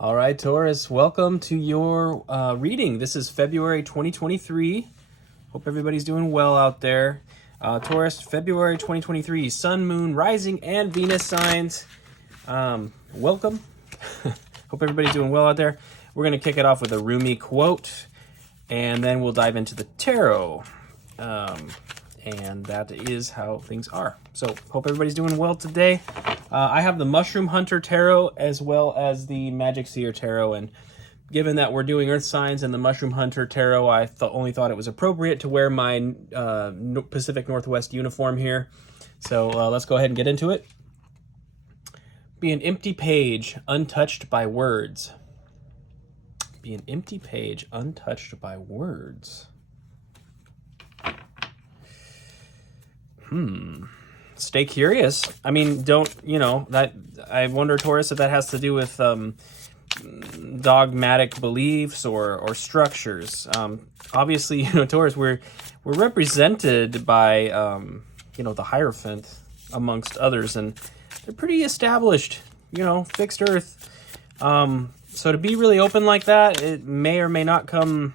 All right, Taurus, welcome to your reading. This is February 2023. Hope everybody's doing well out there. Taurus, February 2023, Sun, Moon, Rising, and Venus signs. Welcome. Hope everybody's doing well out there. We're going to kick it off with a Rumi quote, and then we'll dive into the tarot. And that is how things are. So, hope everybody's doing well today. I have the Mushroom Hunter Tarot as well as the Magic Seer Tarot, and given that we're doing Earth Signs and the Mushroom Hunter Tarot, I only thought it was appropriate to wear my Pacific Northwest uniform here. So let's go ahead and get into it. Be an empty page, untouched by words. Be an empty page, untouched by words. Stay curious. I mean, that I wonder, Taurus, if that has to do with dogmatic beliefs or structures. Obviously, Taurus, we're represented by the Hierophant amongst others, and they're pretty established, fixed earth. So to be really open like that, it may or may not come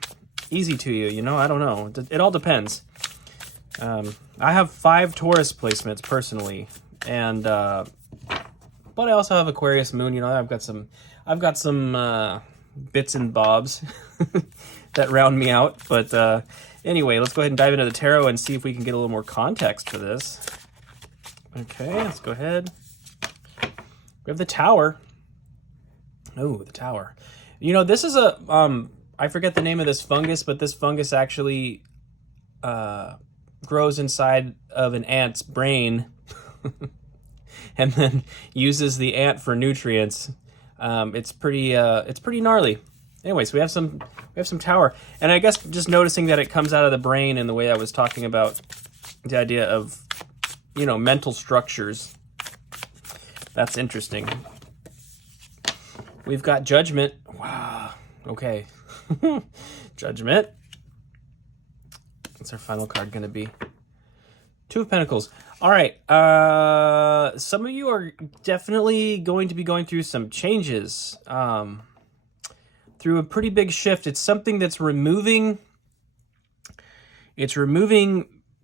easy to you, I don't know. It all depends. I have 5 Taurus placements personally, and but I also have Aquarius Moon. I've got some bits and bobs that round me out. But anyway, let's go ahead and dive into the tarot and see if we can get a little more context for this. Okay, let's go ahead. We have the Tower. Oh, the Tower. This is a I forget the name of this fungus, but this fungus actually grows inside of an ant's brain and then uses the ant for nutrients. It's pretty gnarly. Anyway, so we have some Tower, and I guess just noticing that it comes out of the brain in the way I was talking about the idea of mental structures. That's interesting. We've got Judgment. Wow. Okay. Judgment. What's our final card going to be? 2 of Pentacles. All right. Some of you are definitely going to be going through some changes. Through a pretty big shift. It's something that's removing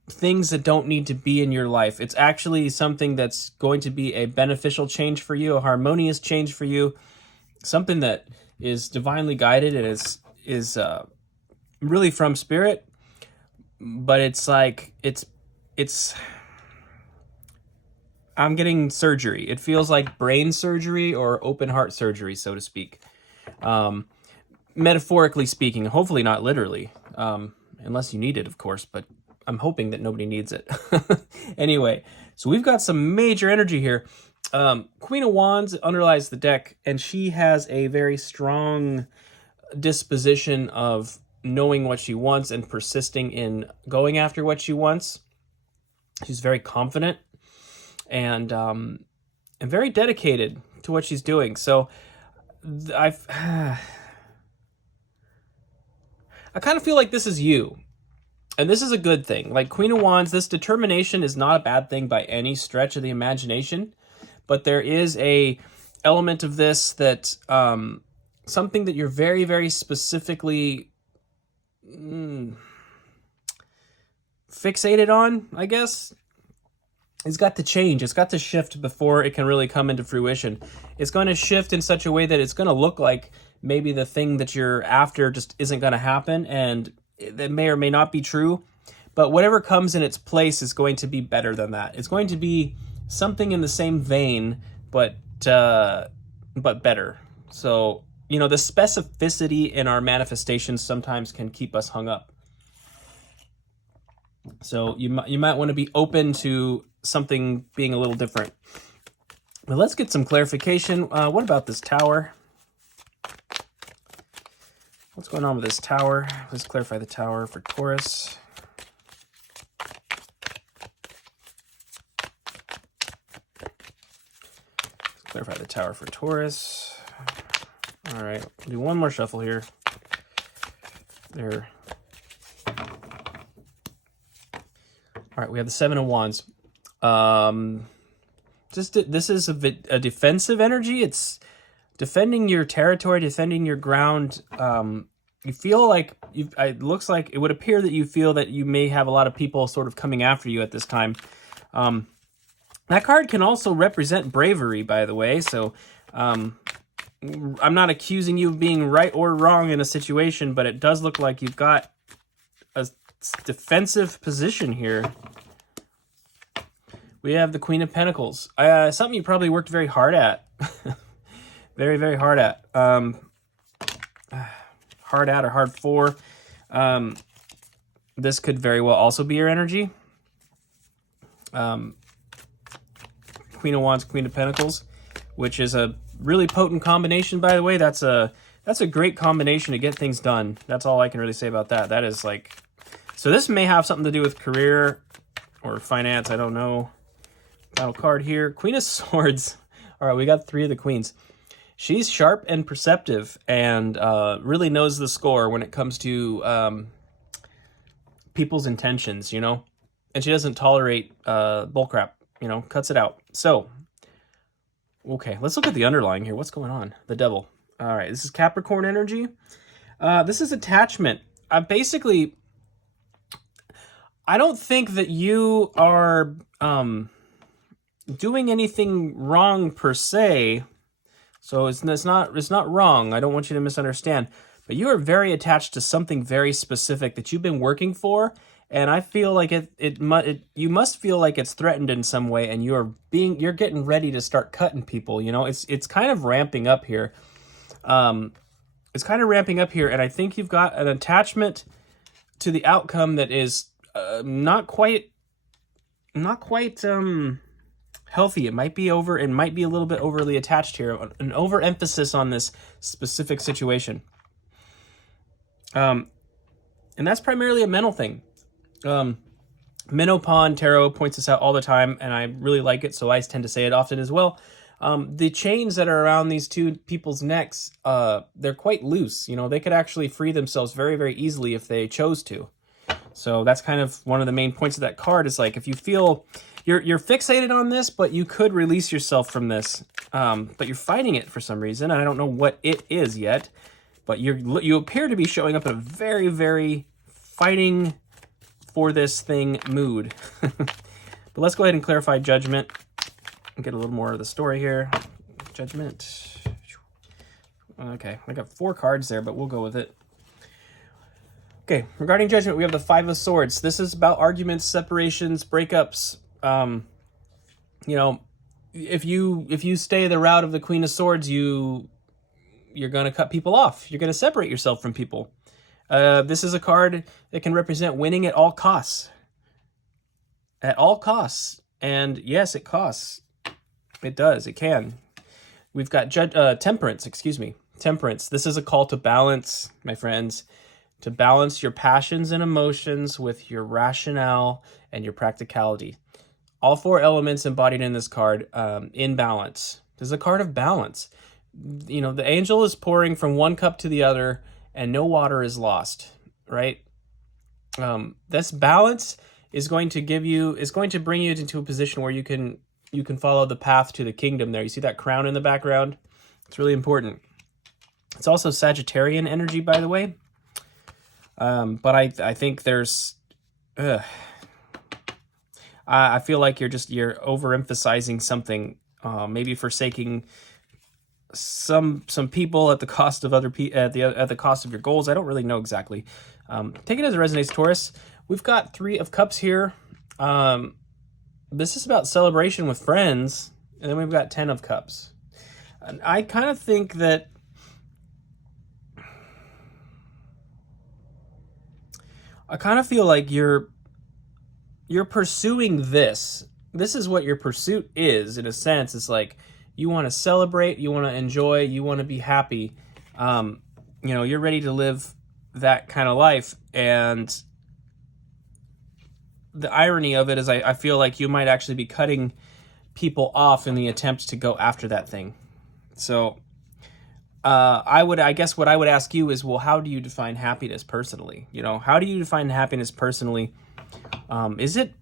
things that don't need to be in your life. It's actually something that's going to be a beneficial change for you, a harmonious change for you, something that is divinely guided and is really from spirit. But it's like, I'm getting surgery. It feels like brain surgery or open heart surgery, so to speak. Metaphorically speaking, hopefully not literally, unless you need it, of course, but I'm hoping that nobody needs it. Anyway, so we've got some major energy here. Queen of Wands underlies the deck, and she has a very strong disposition of knowing what she wants and persisting in going after what she wants. She's very confident and very dedicated to what she's doing. So I kind of feel like this is you. And this is a good thing. Like Queen of Wands, this determination is not a bad thing by any stretch of the imagination. But there is a element of this that something that you're very, very specifically fixated on, I guess. It's got to change. It's got to shift before it can really come into fruition. It's going to shift in such a way that it's going to look like maybe the thing that you're after just isn't going to happen, and that may or may not be true. But whatever comes in its place is going to be better than that. It's going to be something in the same vein, but better. So, the specificity in our manifestations sometimes can keep us hung up. So you might want to be open to something being a little different. But let's get some clarification. What about this Tower? What's going on with this Tower? Let's clarify the Tower for Taurus. Clarify the Tower for Taurus. All right, we'll do one more shuffle here. There. All right, we have the 7 of Wands. This is a defensive energy. It's defending your territory, defending your ground. You feel like it looks like it would appear that you feel that you may have a lot of people sort of coming after you at this time. That card can also represent bravery, by the way. So I'm not accusing you of being right or wrong in a situation, but it does look like you've got a defensive position here. We have the Queen of Pentacles. Something you probably worked very hard at. Very, very hard at. Hard at or hard for. This could very well also be your energy. Queen of Wands, Queen of Pentacles, which is a really potent combination, by the way. That's a great combination to get things done. That's all I can really say about that. That is like... So this may have something to do with career or finance. I don't know. Final card here. Queen of Swords. All right, we got 3 of the queens. She's sharp and perceptive and really knows the score when it comes to people's intentions, you know? And she doesn't tolerate bullcrap, you know? Cuts it out. So, okay, let's look at the underlying here. What's going on? The Devil. All right, this is Capricorn energy. This is attachment. Basically, I don't think that you are doing anything wrong per se. So it's not wrong. I don't want you to misunderstand. But you are very attached to something very specific that you've been working for, and I feel like you must feel like it's threatened in some way, and you're getting ready to start cutting people. You know, it's kind of ramping up here. It's kind of ramping up here, and I think you've got an attachment to the outcome that is not quite healthy. It might be a little bit overly attached here, an overemphasis on this specific situation. And that's primarily a mental thing. Minnow Pond Tarot points this out all the time, and I really like it, so I tend to say it often as well. The chains that are around these two people's necks, they're quite loose. You know, they could actually free themselves very, very easily if they chose to. So that's kind of one of the main points of that card, is like, if you feel you're fixated on this, but you could release yourself from this, but you're fighting it for some reason, and I don't know what it is yet, but you appear to be showing up in a very, very fighting for this thing mood. But let's go ahead and clarify Judgment and get a little more of the story here. Judgment. Okay, I got 4 cards there, but we'll go with it. Okay, regarding Judgment, we have the 5 of Swords. This is about arguments, separations, breakups. You know, if you stay the route of the Queen of Swords, you're going to cut people off. You're going to separate yourself from people. This is a card that can represent winning at all costs. At all costs. And yes, it costs. It does. It can. We've got Temperance, Temperance. This is a call to balance, my friends. To balance your passions and emotions with your rationale and your practicality. All 4 elements embodied in this card, in balance. This is a card of balance. You know, the angel is pouring from one cup to the other, and no water is lost, right? This balance is going to bring you into a position where you can follow the path to the kingdom there. You see that crown in the background? It's really important. It's also Sagittarian energy, by the way. But I think there's, I feel like you're overemphasizing something, maybe forsaking some people at the cost of other people, at the cost of your goals. I don't really know exactly. Take it as it resonates, Taurus. We've got 3 of Cups here. This is about celebration with friends, and then we've got 10 of Cups. And I kind of think that I kind of feel like you're pursuing this. This is what your pursuit is, in a sense. It's like you want to celebrate, you want to enjoy, you want to be happy. You know, you're ready to live that kind of life. And the irony of it is I feel like you might actually be cutting people off in the attempt to go after that thing. So I guess what I would ask you is, well, how do you define happiness personally? You know, how do you define happiness personally? Is it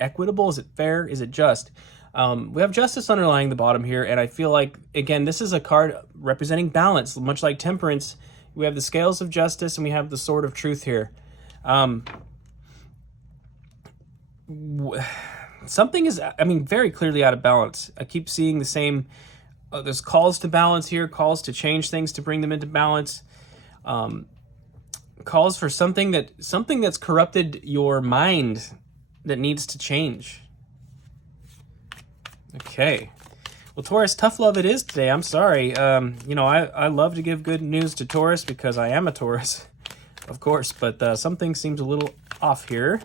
equitable? Is it fair? Is it just? We have Justice underlying the bottom here, and I feel like, again, this is a card representing balance, much like Temperance. We have the Scales of Justice, and we have the Sword of Truth here. Something is, I mean, very clearly out of balance. I keep seeing the same, there's calls to balance here, calls to change things to bring them into balance, calls for something that's corrupted your mind that needs to change. Okay. Well, Taurus, tough love it is today. I'm sorry. You know, I love to give good news to Taurus because I am a Taurus, of course, but something seems a little off here.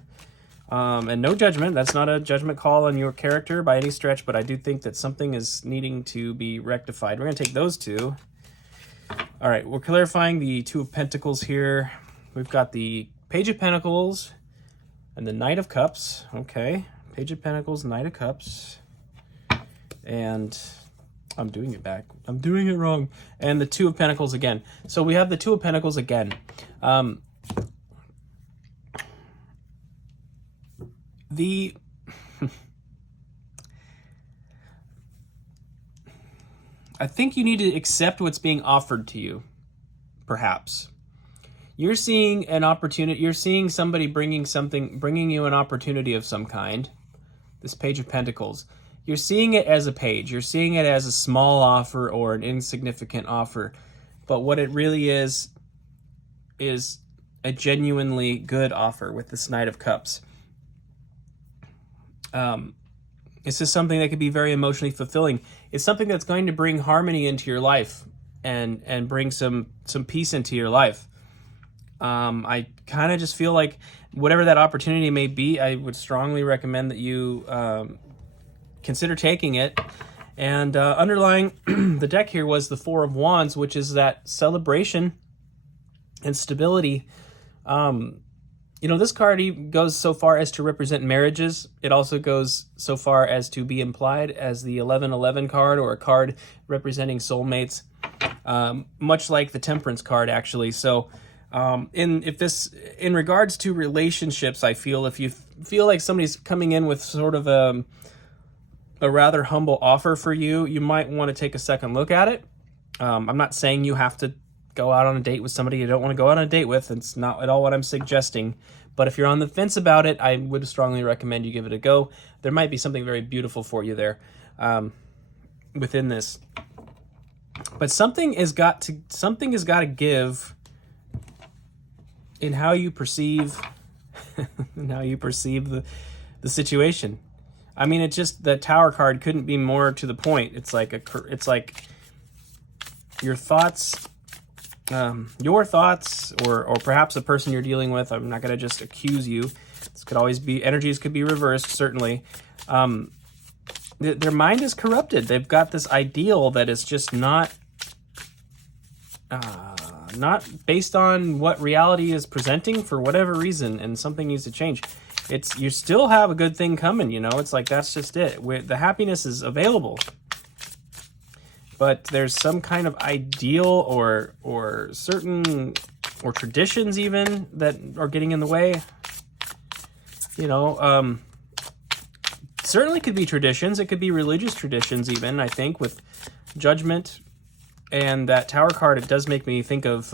And no judgment. That's not a judgment call on your character by any stretch, but I do think that something is needing to be rectified. We're going to take those two. All right, we're clarifying the Two of Pentacles here. We've got the Page of Pentacles and the Knight of Cups. Okay, Page of Pentacles, Knight of Cups. And I'm doing it back. I'm doing it wrong. And the Two of Pentacles again. So we have the Two of Pentacles again. I think you need to accept what's being offered to you, perhaps. You're seeing an opportunity. You're seeing somebody bringing you an opportunity of some kind. This Page of Pentacles. You're seeing it as a page. You're seeing it as a small offer or an insignificant offer. But what it really is a genuinely good offer with this Knight of Cups. This is something that could be very emotionally fulfilling. It's something that's going to bring harmony into your life and bring some peace into your life. I kind of just feel like whatever that opportunity may be, I would strongly recommend that you consider taking it. And underlying the deck here was the Four of Wands, which is that celebration and stability. You know, this card goes so far as to represent marriages. It also goes so far as to be implied as the 1111 card, or a card representing soulmates, much like the Temperance card, actually. So in regards to relationships, I feel if you feel like somebody's coming in with sort of a rather humble offer for you, you might want to take a second look at it. I'm not saying you have to go out on a date with somebody you don't want to go out on a date with. It's not at all what I'm suggesting. But if you're on the fence about it, I would strongly recommend you give it a go. There might be something very beautiful for you there within this. But something has got to give in how you perceive the situation. I mean, it's just the Tower card couldn't be more to the point. It's like your thoughts, or perhaps the person you're dealing with. I'm not going to just accuse you. This could always be, energies could be reversed, certainly. Their mind is corrupted. They've got this ideal that is just not based on what reality is presenting for whatever reason, and something needs to change. You still have a good thing coming, you know. It's like, that's just it. The happiness is available. But there's some kind of ideal or traditions even that are getting in the way. You know, certainly could be traditions. It could be religious traditions even, I think, with Judgment and that Tower card. It does make me think of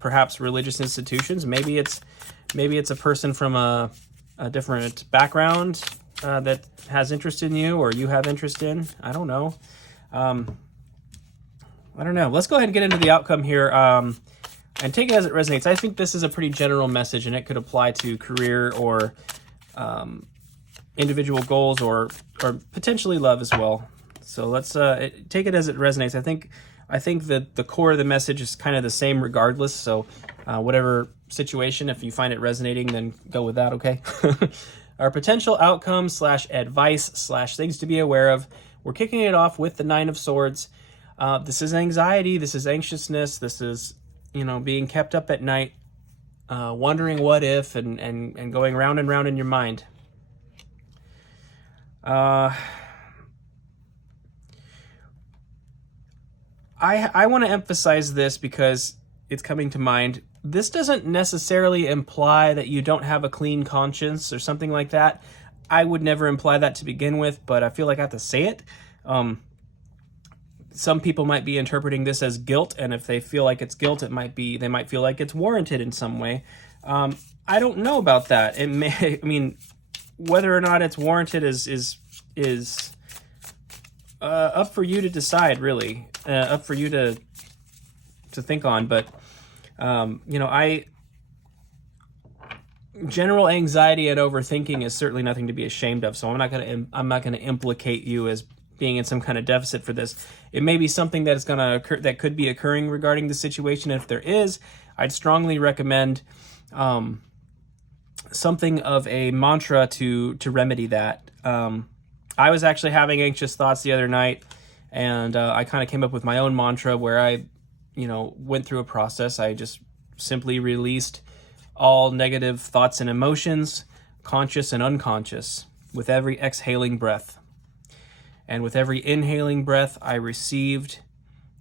perhaps religious institutions. Maybe it's a person from a different background that has interest in you, or you have interest in. I don't know. Let's go ahead and get into the outcome here and take it as it resonates. I think this is a pretty general message, and it could apply to career or individual goals, or potentially love as well. So let's take it as it resonates. I think that the core of the message is kind of the same regardless. So whatever situation, if you find it resonating, then go with that, okay? Our potential outcome / advice / things to be aware of. We're kicking it off with the Nine of Swords. This is anxiety. This is anxiousness. This is, being kept up at night, wondering what if, and going round and round in your mind. I want to emphasize this because it's coming to mind. This doesn't necessarily imply that you don't have a clean conscience or something like that. I would never imply that to begin with, but I feel like I have to say it. Some people might be interpreting this as guilt, and if they feel like it's guilt, they might feel like it's warranted in some way. I don't know about that. It may, I mean, whether or not it's warranted is up for you to decide, really. Up for you to think on. But general anxiety and overthinking is certainly nothing to be ashamed of. So I'm not gonna implicate you as being in some kind of deficit for this. It may be something that is going to occur, that could be occurring regarding the situation. If there is, I'd strongly recommend something of a mantra to remedy that. I was actually having anxious thoughts the other night, and I kind of came up with my own mantra where I, went through a process. I just simply released all negative thoughts and emotions, conscious and unconscious, with every exhaling breath. And with every inhaling breath, I received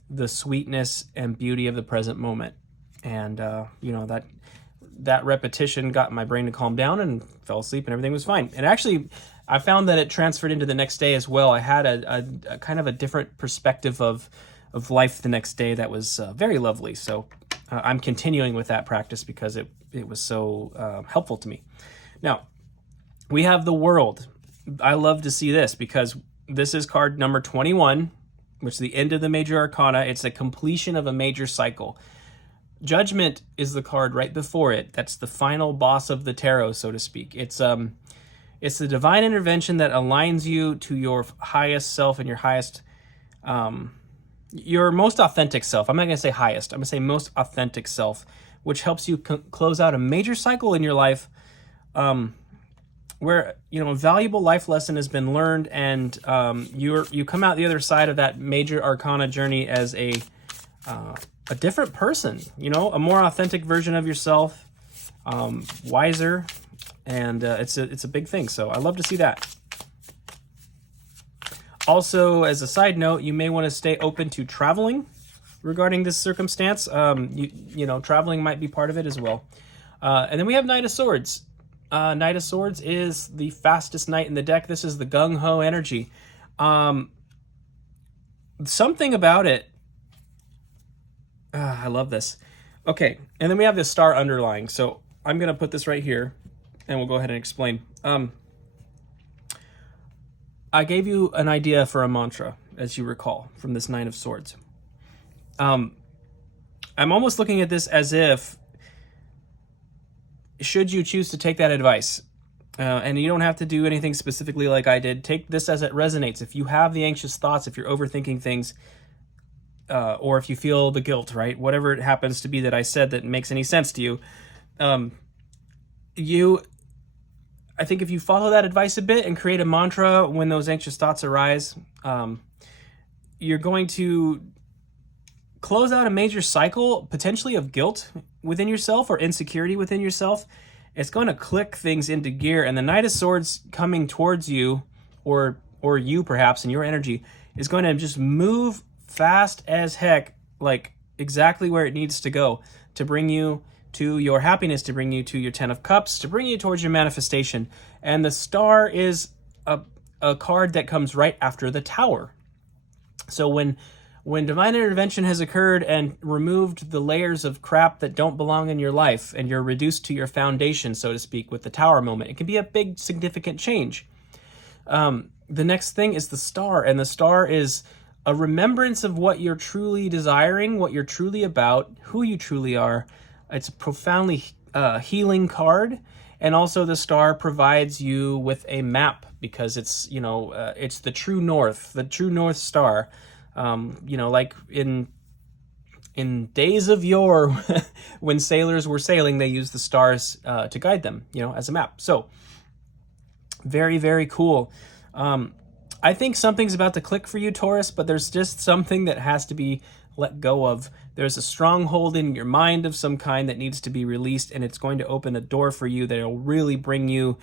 the sweetness and beauty of the present moment. And, that repetition got my brain to calm down and fell asleep and everything was fine. And actually, I found that it transferred into the next day as well. I had a kind of a different perspective of life the next day that was very lovely. So I'm continuing with that practice because it was so helpful to me. Now, we have the World. I love to see this because this is card number 21, which is the end of the major arcana. It's a completion of a major cycle. Judgment is the card right before it. That's the final boss of the tarot, so to speak. It's the divine intervention that aligns you to your highest self and your highest, your most authentic self. I'm not going to say highest. I'm going to say most authentic self, which helps you close out a major cycle in your life, where a valuable life lesson has been learned, and you come out the other side of that major arcana journey as a different person, a more authentic version of yourself, wiser, and it's a big thing. So I love to see that. Also, as a side note, you may want to stay open to traveling regarding this circumstance. Traveling might be part of it as well. And then we have Knight of Swords. Knight of Swords is the fastest knight in the deck. This is the gung-ho energy. Something about it. I love this. Okay, and then we have this star underlying. So I'm going to put this right here, and we'll go ahead and explain. I gave you an idea for a mantra, as you recall, from this Nine of Swords. I'm almost looking at this as if, should you choose to take that advice, and you don't have to do anything specifically like I did, take this as it resonates. If you have the anxious thoughts, if you're overthinking things, or if you feel the guilt, right? Whatever it happens to be that I said that makes any sense to you, I think if you follow that advice a bit and create a mantra when those anxious thoughts arise, you're going to close out a major cycle, potentially of guilt within yourself or insecurity within yourself. It's going to click things into gear, and the Knight of Swords coming towards you, or you perhaps in your energy, is going to just move fast as heck, like exactly where it needs to go to bring you to your happiness, to bring you to your 10 of Cups, to bring you towards your manifestation. And the Star is a card that comes right after the Tower. So when divine intervention has occurred and removed the layers of crap that don't belong in your life, and you're reduced to your foundation, so to speak, with the Tower moment, it can be a big, significant change. The next thing is the Star, and the Star is a remembrance of what you're truly desiring, what you're truly about, who you truly are. It's a profoundly healing card, and also the Star provides you with a map, because it's it's the true North Star. Like in days of yore, when sailors were sailing, they used the stars to guide them, as a map. So very, very cool. I think something's about to click for you, Taurus, but there's just something that has to be let go of. There's a stronghold in your mind of some kind that needs to be released, and it's going to open a door for you that will really bring you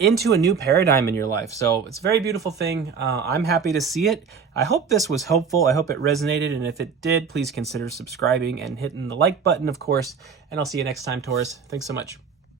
into a new paradigm in your life. So it's a very beautiful thing. I'm happy to see it. I hope this was helpful. I hope it resonated, and if it did, please consider subscribing and hitting the like button, of course, and I'll see you next time, Taurus. Thanks so much.